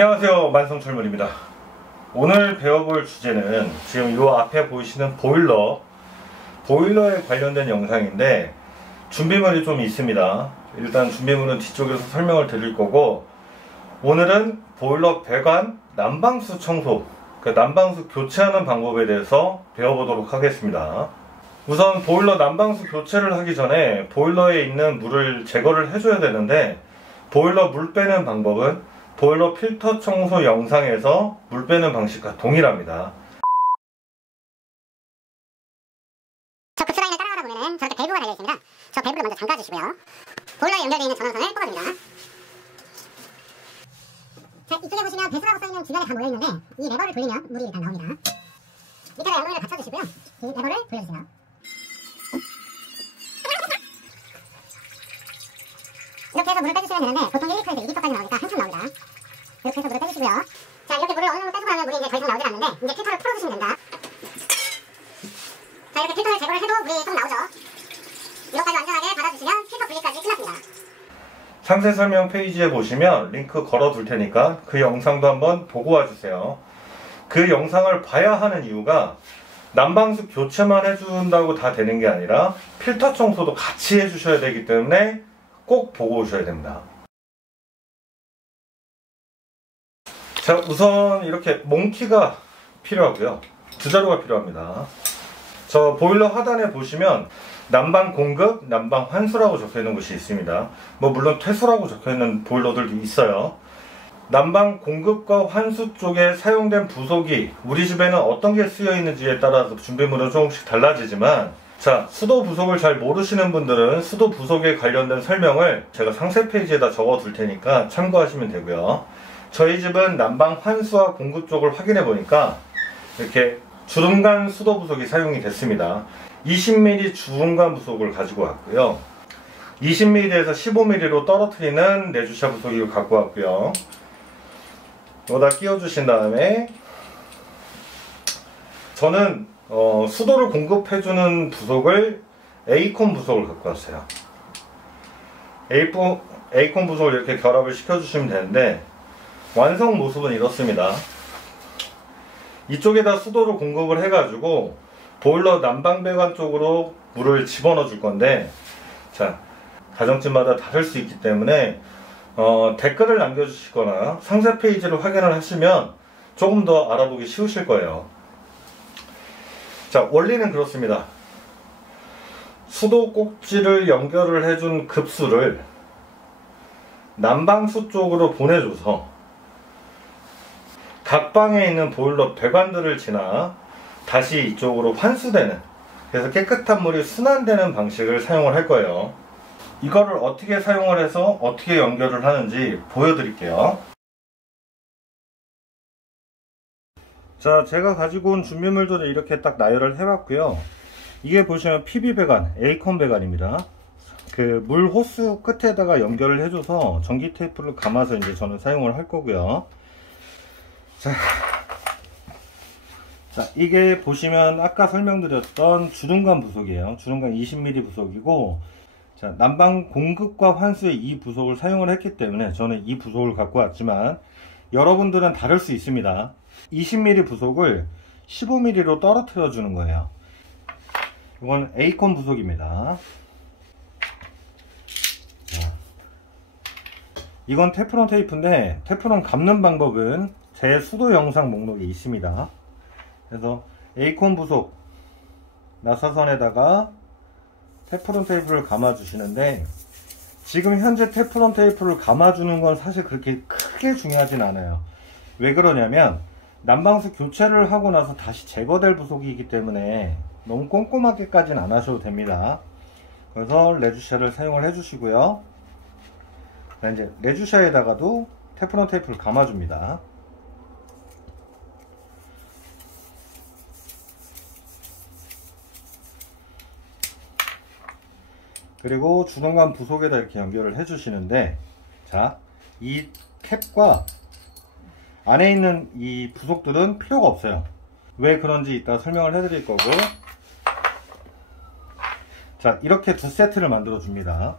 안녕하세요, 만성철물입니다. 오늘 배워볼 주제는 지금 이 앞에 보이시는 보일러에 관련된 영상인데 준비물이 좀 있습니다. 일단 준비물은 뒤쪽에서 설명을 드릴 거고, 오늘은 보일러 배관 난방수 청소, 난방수 교체하는 방법에 대해서 배워보도록 하겠습니다. 우선 보일러 난방수 교체를 하기 전에 보일러에 있는 물을 제거를 해줘야 되는데, 보일러 물 빼는 방법은 보일러 필터 청소 영상에서 물 빼는 방식과 동일합니다. 저 급수라인을 따라가다 보면은 저렇게 밸브가 달려 있습니다. 저 밸브를 먼저 잠가주시고요. 보일러에 연결되어 있는 전원선을 뽑아줍니다. 자, 이쪽에 보시면 배수라고 써있는 주변에 다 모여있는데 이 레버를 돌리면 물이 일단 나옵니다. 밑에다 양동이를 받쳐주시고요. 이 레버를 돌려주세요. 이렇게 해서 물을 빼주시면 되는데 보통 1리터에서 2리터까지 나오니까 한참 나옵니다. 이렇게 해서 물을 빼주시고요. 자, 이렇게 물을 어느 정도 빼주고 나면 물이 이제 더 이상 나오질 않는데 이제 필터를 풀어주시면 됩니다. 자, 이렇게 필터를 제거를 해도 물이 좀 나오죠. 이것까지 완전하게 받아주시면 필터 분리까지 끝났습니다. 상세 설명 페이지에 보시면 링크 걸어 둘 테니까 그 영상도 한번 보고 와주세요. 그 영상을 봐야 하는 이유가 난방수 교체만 해준다고 다 되는 게 아니라 필터 청소도 같이 해주셔야 되기 때문에 꼭 보고 오셔야 됩니다. 자, 우선 이렇게 몽키가 필요하고요. 두 자루가 필요합니다. 저 보일러 하단에 보시면 난방 공급, 난방 환수라고 적혀있는 곳이 있습니다. 물론 퇴수라고 적혀있는 보일러들도 있어요. 난방 공급과 환수 쪽에 사용된 부속이 우리 집에는 어떤 게 쓰여 있는지에 따라서 준비물은 조금씩 달라지지만, 자, 수도 부속을 잘 모르시는 분들은 수도 부속에 관련된 설명을 제가 상세 페이지에다 적어 둘 테니까 참고하시면 되고요. 저희 집은 난방 환수와 공급 쪽을 확인해 보니까 이렇게 주름간 수도 부속이 사용이 됐습니다. 20mm 주름간 부속을 가지고 왔고요. 20mm에서 15mm로 떨어뜨리는 내주샤 부속을 갖고 왔고요. 여기다 끼워 주신 다음에 저는 수도를 공급해주는 부속을 에이콘 부속을 갖고 왔어요. 에이콘 부속을 이렇게 결합을 시켜주시면 되는데, 완성 모습은 이렇습니다. 이쪽에다 수도를 공급을 해가지고 보일러 난방배관 쪽으로 물을 집어넣어 줄 건데, 자, 가정집마다 다를 수 있기 때문에 댓글을 남겨주시거나 상세 페이지를 확인을 하시면 조금 더 알아보기 쉬우실 거예요. 자, 원리는 그렇습니다. 수도 꼭지를 연결을 해준 급수를 난방수 쪽으로 보내줘서 각 방에 있는 보일러 배관들을 지나 다시 이쪽으로 환수되는, 그래서 깨끗한 물이 순환되는 방식을 사용을 할 거예요. 이거를 어떻게 사용을 해서 어떻게 연결을 하는지 보여드릴게요. 자, 제가 가지고 온 준비물들을 이렇게 딱 나열을 해봤고요. 이게 보시면 PB 배관, 에이콘 배관입니다. 그 물 호스 끝에다가 연결을 해줘서 전기 테이프를 감아서 이제 저는 사용을 할 거고요. 자, 이게 보시면 아까 설명드렸던 주름간 부속이에요. 주름간 20mm 부속이고, 자, 난방 공급과 환수에 이 부속을 사용을 했기 때문에 저는 이 부속을 갖고 왔지만 여러분들은 다를 수 있습니다. 20mm 부속을 15mm로 떨어뜨려 주는 거예요. 이건 에이콘 부속입니다. 자, 이건 테프론 테이프인데 테프론 감는 방법은 제 수도 영상 목록에 있습니다. 그래서 에이콘 부속 나사선에다가 테프론 테이프를 감아 주시는데, 지금 현재 테프론 테이프를 감아 주는 건 사실 그렇게 크게 중요하진 않아요. 왜 그러냐면 난방수 교체를 하고 나서 다시 제거될 부속이기 때문에 너무 꼼꼼하게까지는 안 하셔도 됩니다. 그래서 레주샤를 사용을 해 주시고요. 이제 레주샤에다가도 테프론 테이프를 감아 줍니다. 그리고 주름간 부속에다 이렇게 연결을 해 주시는데, 자, 이 캡과 안에 있는 이 부속들은 필요가 없어요. 왜 그런지 이따 설명을 해 드릴 거고, 자, 이렇게 두 세트를 만들어 줍니다.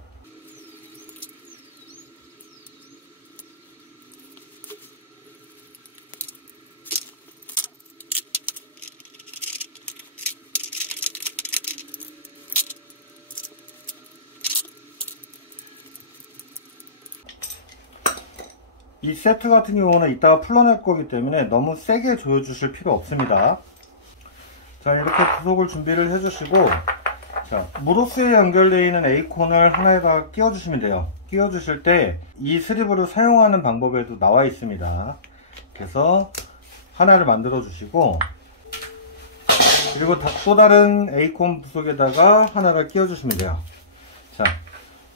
이 세트 같은 경우는 이따가 풀어낼 거기 때문에 너무 세게 조여주실 필요 없습니다. 자, 이렇게 부속을 준비를 해주시고, 자, 무로스에 연결되어 있는 A콘을 하나에다 끼워주시면 돼요. 끼워주실 때 이 스리브를 사용하는 방법에도 나와 있습니다. 그래서 하나를 만들어 주시고, 그리고 또 다른 A콘 부속에다가 하나를 끼워주시면 돼요. 자,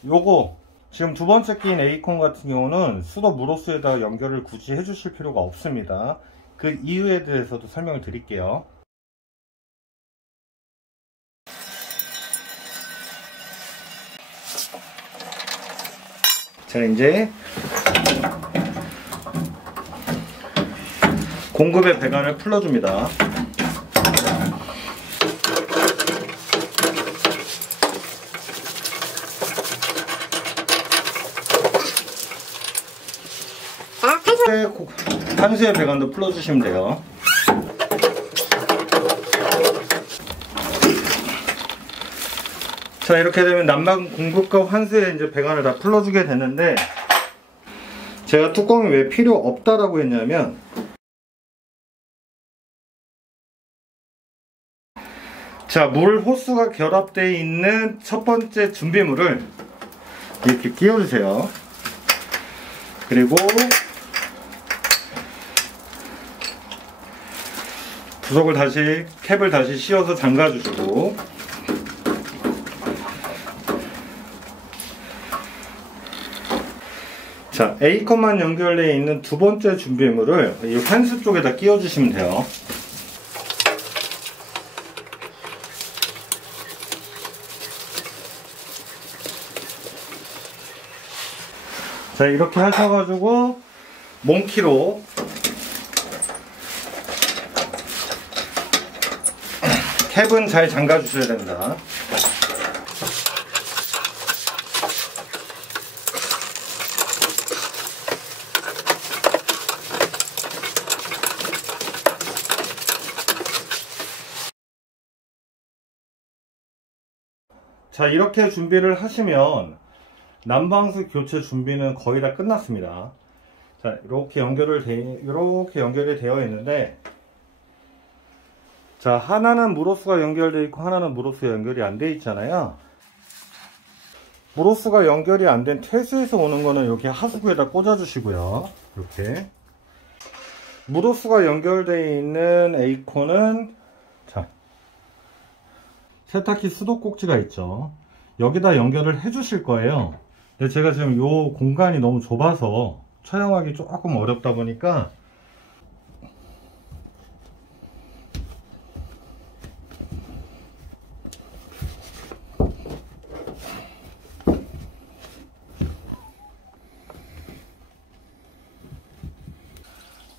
요거 지금 두 번째 끼인 A콘 같은 경우는 수도 무로스에다 연결을 굳이 해주실 필요가 없습니다. 그 이유에 대해서도 설명을 드릴게요. 자, 이제 공급의 배관을 풀어줍니다. 한수의 배관도 풀어주시면 돼요. 자, 이렇게 되면 난방 공급과 환수에 이제 배관을 다 풀어주게 되는데, 제가 뚜껑이 왜 필요 없다라고 했냐면, 자, 물 호스가 결합되어 있는 첫 번째 준비물을 이렇게 끼워주세요. 그리고 부속을 다시, 캡을 다시 씌워서 잠가주시고, 자, A컷만 연결되어 있는 두 번째 준비물을 이 환수 쪽에다 끼워주시면 돼요. 자, 이렇게 하셔가지고 몽키로 캡은 잘 잠가 주셔야 됩니다. 자, 이렇게 준비를 하시면 난방수 교체 준비는 거의 다 끝났습니다. 자, 이렇게 연결이 되어 있는데, 자, 하나는 무로스가 연결되어 있고 하나는 무로스가 연결이 안 되어 있잖아요. 무로스가 연결이 안 된 퇴수에서 오는 거는 이렇게 하수구에다 꽂아 주시고요. 이렇게 무로스가 연결되어 있는 A콘은, 자, 세탁기 수도 꼭지가 있죠. 여기다 연결을 해 주실 거예요. 근데 제가 지금 요 공간이 너무 좁아서 촬영하기 조금 어렵다 보니까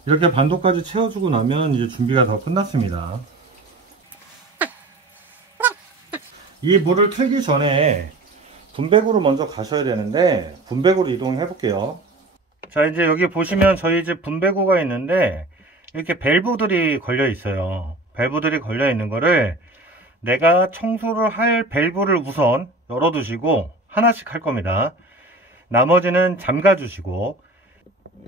이렇게 반도까지 채워주고 나면 이제 준비가 다 끝났습니다. 이 물을 틀기 전에 분배구로 먼저 가셔야 되는데, 분배구로 이동해 볼게요. 자, 이제 여기 보시면 저희 집 분배구가 있는데 이렇게 밸브들이 걸려 있어요. 밸브들이 걸려 있는 거를 내가 청소를 할 밸브를 우선 열어 두시고 하나씩 할 겁니다. 나머지는 잠가 주시고,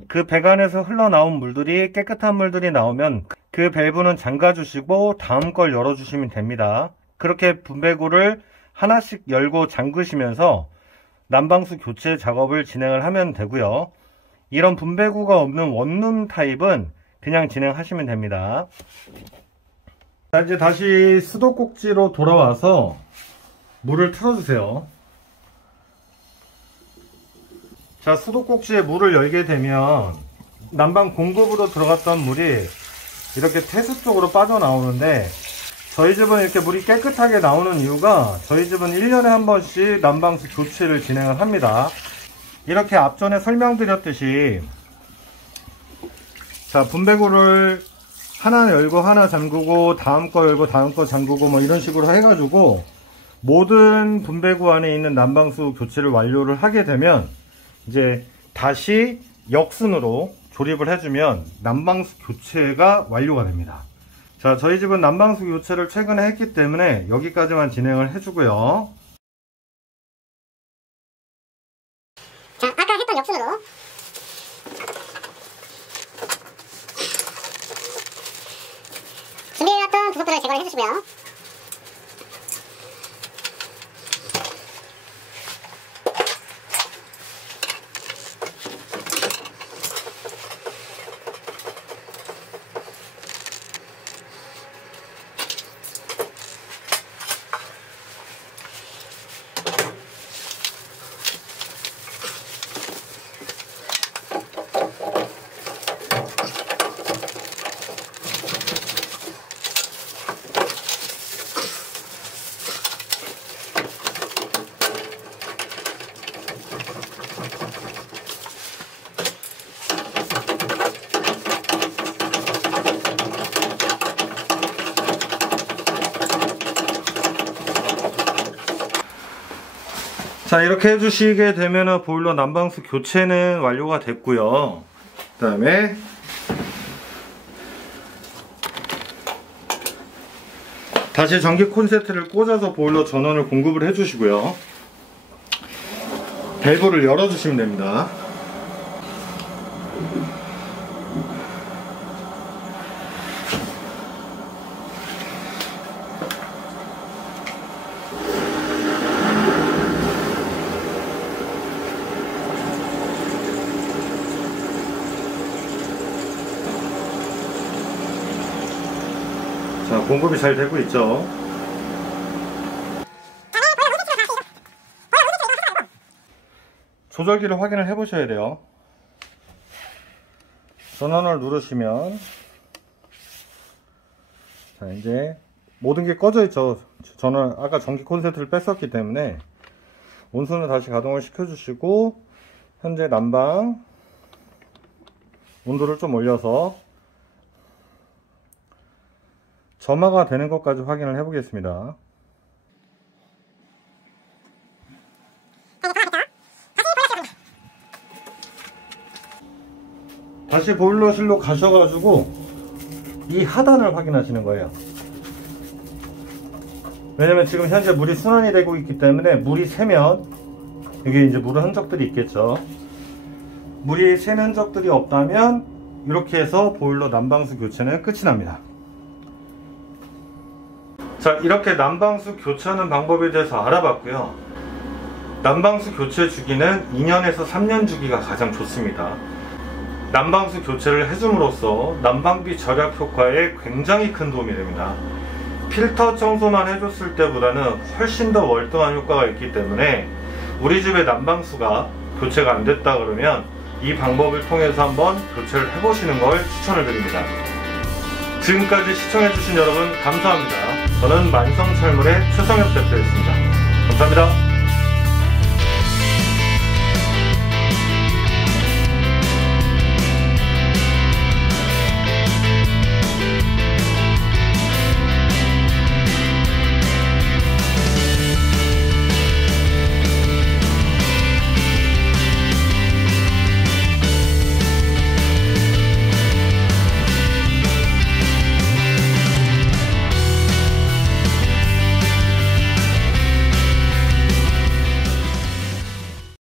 그 배관에서 흘러나온 물들이, 깨끗한 물들이 나오면 그 밸브는 잠가 주시고 다음 걸 열어 주시면 됩니다. 그렇게 분배구를 하나씩 열고 잠그시면서 난방수 교체 작업을 진행을 하면 되고요. 이런 분배구가 없는 원룸 타입은 그냥 진행하시면 됩니다. 자, 이제 다시 수도꼭지로 돌아와서 물을 틀어주세요. 자, 수도꼭지에 물을 열게 되면 난방 공급으로 들어갔던 물이 이렇게 폐수 쪽으로 빠져나오는데, 저희 집은 이렇게 물이 깨끗하게 나오는 이유가 저희 집은 1년에 한 번씩 난방수 교체를 진행을 합니다. 이렇게 앞전에 설명드렸듯이, 자, 분배구를 하나 열고 하나 잠그고 다음 거 열고 다음 거 잠그고 뭐 이런 식으로 해가지고 모든 분배구 안에 있는 난방수 교체를 완료를 하게 되면 이제 다시 역순으로 조립을 해주면 난방수 교체가 완료가 됩니다. 자, 저희 집은 난방수 교체를 최근에 했기 때문에 여기까지만 진행을 해주고요. 자, 아까 했던 역순으로 물을 제거를 해주시고요. 자, 이렇게 해주시게 되면은 보일러 난방수 교체는 완료가 됐고요. 그 다음에 다시 전기 콘센트를 꽂아서 보일러 전원을 공급을 해주시고요. 밸브를 열어주시면 됩니다. 자, 공급이 잘 되고 있죠. 조절기를 확인을 해 보셔야 돼요. 전원을 누르시면, 자, 이제 모든 게 꺼져 있죠. 저는 아까 전기 콘센트를 뺐었기 때문에 온수는 다시 가동을 시켜 주시고, 현재 난방 온도를 좀 올려서 점화가 되는 것까지 확인을 해 보겠습니다. 다시 보일러실로 가셔가지고 이 하단을 확인하시는 거예요. 왜냐면 지금 현재 물이 순환이 되고 있기 때문에 물이 새면 이게 이제 물 흔적들이 있겠죠. 물이 샌 흔적들이 없다면 이렇게 해서 보일러 난방수 교체는 끝이 납니다. 자, 이렇게 난방수 교체하는 방법에 대해서 알아봤고요. 난방수 교체 주기는 2년에서 3년 주기가 가장 좋습니다. 난방수 교체를 해줌으로써 난방비 절약 효과에 굉장히 큰 도움이 됩니다. 필터 청소만 해줬을 때보다는 훨씬 더 월등한 효과가 있기 때문에 우리 집의 난방수가 교체가 안 됐다 그러면 이 방법을 통해서 한번 교체를 해보시는 걸 추천을 드립니다. 지금까지 시청해주신 여러분 감사합니다. 저는 만성철물의 최성엽 대표였습니다. 감사합니다.